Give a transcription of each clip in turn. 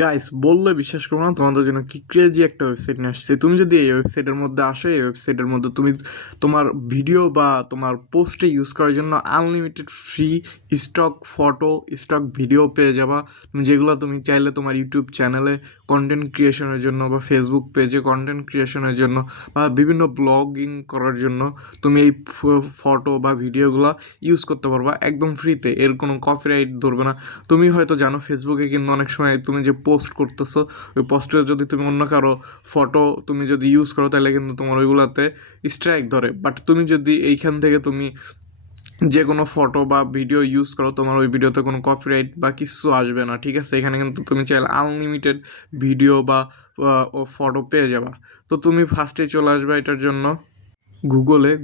Guys বললে বিশ্বাস করবো না, তোমাদের জন্য কি ক্রেজি একটা ওয়েবসাইট নিয়ে আসছে। তুমি যদি এই ওয়েবসাইটের মধ্যে আসো, এই ওয়েবসাইটের মধ্যে তুমি তোমার ভিডিও বা তোমার পোস্টে ইউজ করার জন্য unlimited free stock photo, stock video পেয়ে যাবা। তুমি যেগুলো তুমি চাইলে তোমার ইউটিউব চ্যানেলে কন্টেন্ট ক্রিয়েশনের জন্য বা ফেসবুক পেজে কন্টেন্ট ক্রিয়েশনের জন্য বা বিভিন্ন ব্লগিং করার জন্য তুমি এই ফটো বা ভিডিওগুলো ইউজ করতে পারবা একদম ফ্রিতে। এর কোনো কপিরাইট ধরবে না। তুমি হয়তো জানো ফেসবুকে কিন্তু অনেক সময় তুমি যে পোস্ট করতেছো, ওই পোস্টে যদি তুমি অন্য কারো ফটো তুমি যদি ইউজ করো তাহলে কিন্তু তোমার ওইগুলাতে স্ট্রাইক ধরে। বাট তুমি যদি এইখান থেকে তুমি যে কোনো ফটো বা ভিডিও ইউজ করো, তোমার ওই ভিডিওতে কোনো কপিরাইট বা কিছু আসবে না, ঠিক আছে? এখানে কিন্তু তুমি চাইলে আনলিমিটেড ভিডিও বা ফটো পেয়ে যাবা। তো তুমি ফার্স্টে চলে আসবে এটার জন্য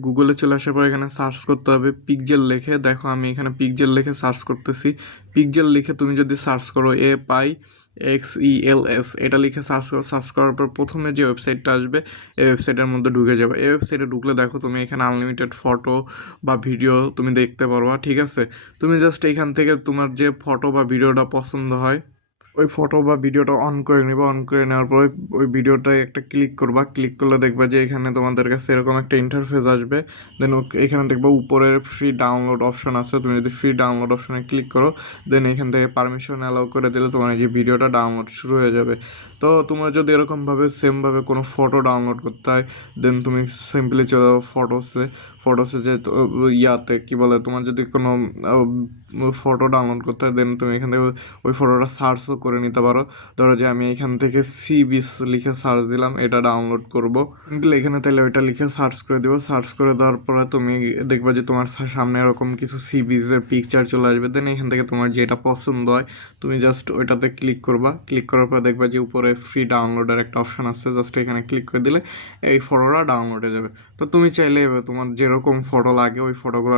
গুগলে চলে আসার পর এখানে সার্চ করতে হবে পিকজেল লিখে। দেখো আমি এখানে পিকজেল লিখে সার্চ করতেছি। পিকজেল লিখে তুমি যদি সার্চ করো APIXELS, এটা লিখে সার্চ করো। সার্চ করার পর প্রথমে যে ওয়েবসাইটটা আসবে এই ওয়েবসাইটের মধ্যে ঢুকে যাবে। এই ওয়েবসাইটে ঢুকলে দেখো তুমি এখানে আনলিমিটেড ফটো বা ভিডিও তুমি দেখতে পারবা, ঠিক আছে? তুমি জাস্ট এইখান থেকে তোমার যে ফটো বা ভিডিওটা পছন্দ হয় ওই ফটো বা ভিডিওটা অন করে নিবা। অন করে নেওয়ার পরে ওই ভিডিওটায় একটা ক্লিক করবা। ক্লিক করলে দেখবা যে এখানে তোমাদের কাছে এরকম একটা ইন্টারফেস আসবে। দেন এখানে দেখবা উপরে ফ্রি ডাউনলোড অপশন আছে। তুমি যদি ফ্রি ডাউনলোড অপশনে ক্লিক করো, দেন এখান থেকে পারমিশন অ্যালাউ করে দিলে তোমার এই যে ভিডিওটা ডাউনলোড শুরু হয়ে যাবে। তো তোমার যদি এরকমভাবে সেমভাবে কোনো ফটো ডাউনলোড করতে হয়, দেন তুমি সিম্পলি চলে যাও ফটোসে যে ইয়াতে কী বলে, তোমার যদি কোনো ফটো ডাউনলোড করতে হয়, দেন তুমি এখান থেকে ওই ফটোটা সার্চও করে নিতে পারো। ধরো যে আমি এখান থেকে সি বিচ লিখে সার্চ দিলাম, এটা ডাউনলোড করব সিম্পলি এখানে, তাহলে ওইটা লিখে সার্চ করে দিব। সার্চ করে দেওয়ার পরে তুমি দেখবে যে তোমার সামনে এরকম কিছু সি বিচের পিকচার চলে আসবে। দেন এখান থেকে তোমার যেটা পছন্দ হয় তুমি জাস্ট ওইটাতে ক্লিক করবা। ক্লিক করার পর দেখবা যে উপরে ফ্রি ডাউনলোডের একটা অপশন আছে, জাস্ট এখানে ক্লিক করে দিলে এই ফটোটা ডাউনলোড হয়ে যাবে। তো তুমি চাইলে তোমার যেরকম ফটো লাগে ওই ফটোগুলো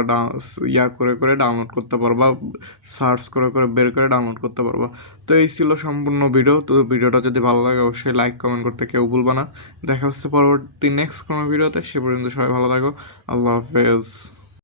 করে ডাউনলোড করতে পারবা, সার্চ করে বের করে ডাউনলোড করতে পারবা। তো এই ছিল সম্পূর্ণ ভিডিও। তো ভিডিওটা যদি ভালো লাগে অবশ্যই লাইক কমেন্ট করতে কেউ ভুলবা না। দেখা হচ্ছে পরবর্তী নেক্সট কোনো ভিডিওতে। সে পর্যন্ত সবাই ভালো থাকো। আল্লাহ হাফেজ।